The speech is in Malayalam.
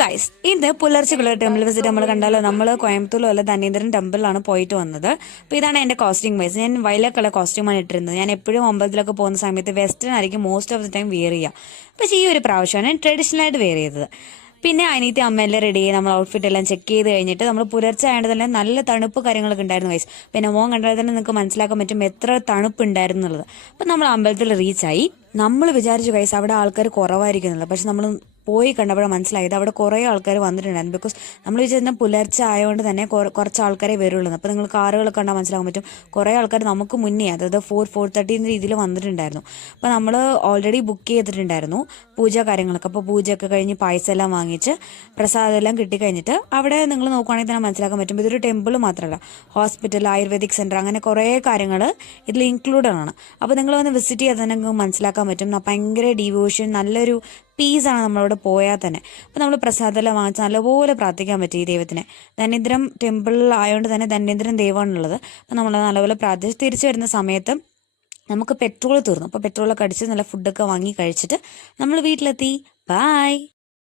ഗൈസ് ഇത് പുലർച്ചെക്കുള്ള ടെമ്പിൾ വിസിറ്റ് നമ്മൾ കണ്ടാലോ. നമ്മൾ കോയമ്പത്തൂരിലോ അല്ല ധനേന്ദ്രൻ ടെമ്പിളിലാണ് പോയിട്ട് വന്നത്. അപ്പോൾ ഇതാണ് എൻ്റെ കോസ്റ്റ്യൂം വൈസ്. ഞാൻ വയലറ്റ് കളർ കോസ്റ്റ്യൂമാണ് ഇട്ടിരുന്നത്. ഞാൻ എപ്പോഴും അമ്പലത്തിലൊക്കെ പോകുന്ന സമയത്ത് വെസ്റ്റേൺ ആയിരിക്കും most of the time wear ചെയ്യുക. പക്ഷേ ഈ ഒരു പ്രാവശ്യമാണ് ഞാൻ ട്രഡീഷണൽ ആയിട്ട് വെയർ ചെയ്തത്. പിന്നെ അനിയത്തി അമ്മയെല്ലാം റെഡി ചെയ്ത് നമ്മൾ ഔട്ട്ഫിറ്റ് എല്ലാം ചെക്ക് ചെയ്ത് കഴിഞ്ഞിട്ട് നമ്മൾ പുലർച്ചെ ആയതുകൊണ്ട് തന്നെ നല്ല തണുപ്പ് കാര്യങ്ങളൊക്കെ ഉണ്ടായിരുന്നു ഗൈസ്. പിന്നെ മോൻ കണ്ടാൽ തന്നെ നിങ്ങൾക്ക് മനസ്സിലാക്കാൻ പറ്റും എത്ര തണുപ്പ് ഉണ്ടായിരുന്നു എന്നുള്ളത്. അപ്പം നമ്മൾ അമ്പലത്തിൽ റീച്ചായി. നമ്മൾ വിചാരിച്ചു ഗൈസ് അവിടെ ആൾക്കാർ കുറവായിരിക്കുന്നുള്ളത്. പക്ഷെ നമ്മൾ പോയി കണ്ടപ്പോഴാണ് മനസ്സിലായത് അവിടെ കുറേ ആൾക്കാർ വന്നിട്ടുണ്ടായിരുന്നു. ബിക്കോസ് നമ്മൾ വിചാരിച്ചാൽ പുലർച്ചെ ആയതുകൊണ്ട് തന്നെ കുറച്ച് ആൾക്കാരെ വരുള്ളൂ. അപ്പോൾ നിങ്ങൾ കാറുകളൊക്കെ കണ്ടാൽ മനസ്സിലാക്കാൻ പറ്റും കുറേ ആൾക്കാർ നമുക്ക് മുന്നേ, അതായത് 4:30 രീതിയിൽ വന്നിട്ടുണ്ടായിരുന്നു. അപ്പോൾ നമ്മൾ ഓൾറെഡി ബുക്ക് ചെയ്തിട്ടുണ്ടായിരുന്നു പൂജ കാര്യങ്ങളൊക്കെ. അപ്പോൾ പൂജയൊക്കെ കഴിഞ്ഞ് പായസം എല്ലാം വാങ്ങിച്ച് പ്രസാദം എല്ലാം കിട്ടിക്കഴിഞ്ഞിട്ട് അവിടെ നിങ്ങൾ നോക്കുകയാണെങ്കിൽ തന്നെ മനസ്സിലാക്കാൻ പറ്റും ഇതൊരു ടെമ്പിൾ മാത്രമല്ല, ഹോസ്പിറ്റൽ, ആയുർവേദിക് സെൻറ്റർ, അങ്ങനെ കുറേ കാര്യങ്ങൾ ഇതിൽ ഇൻക്ലൂഡഡ് ആണ്. അപ്പോൾ നിങ്ങൾ വന്ന് വിസിറ്റ് ചെയ്താൽ തന്നെ നിങ്ങൾക്ക് മനസ്സിലാക്കാൻ പറ്റും ഭയങ്കര ഡിവോഷൻ, നല്ലൊരു പീസാണ് നമ്മളവിടെ പോയാൽ തന്നെ. അപ്പോൾ നമ്മൾ പ്രസാദമെല്ലാം വാങ്ങിച്ച് നല്ലപോലെ പ്രാർത്ഥിക്കാൻ പറ്റും ഈ ദൈവത്തിനെ. ധനേന്ദ്രം ടെമ്പിളിൽ ആയതുകൊണ്ട് തന്നെ ധനേന്ദ്രൻ ദൈവമാണുള്ളത്. അപ്പോൾ നമ്മൾ നല്ലപോലെ പ്രാർത്ഥിച്ച് തിരിച്ചു വരുന്ന സമയത്ത് നമുക്ക് പെട്രോൾ തീർന്നു. അപ്പോൾ പെട്രോളൊക്കെ അടിച്ച് നല്ല ഫുഡൊക്കെ വാങ്ങി കഴിച്ചിട്ട് നമ്മൾ വീട്ടിലെത്തി. ബായ്.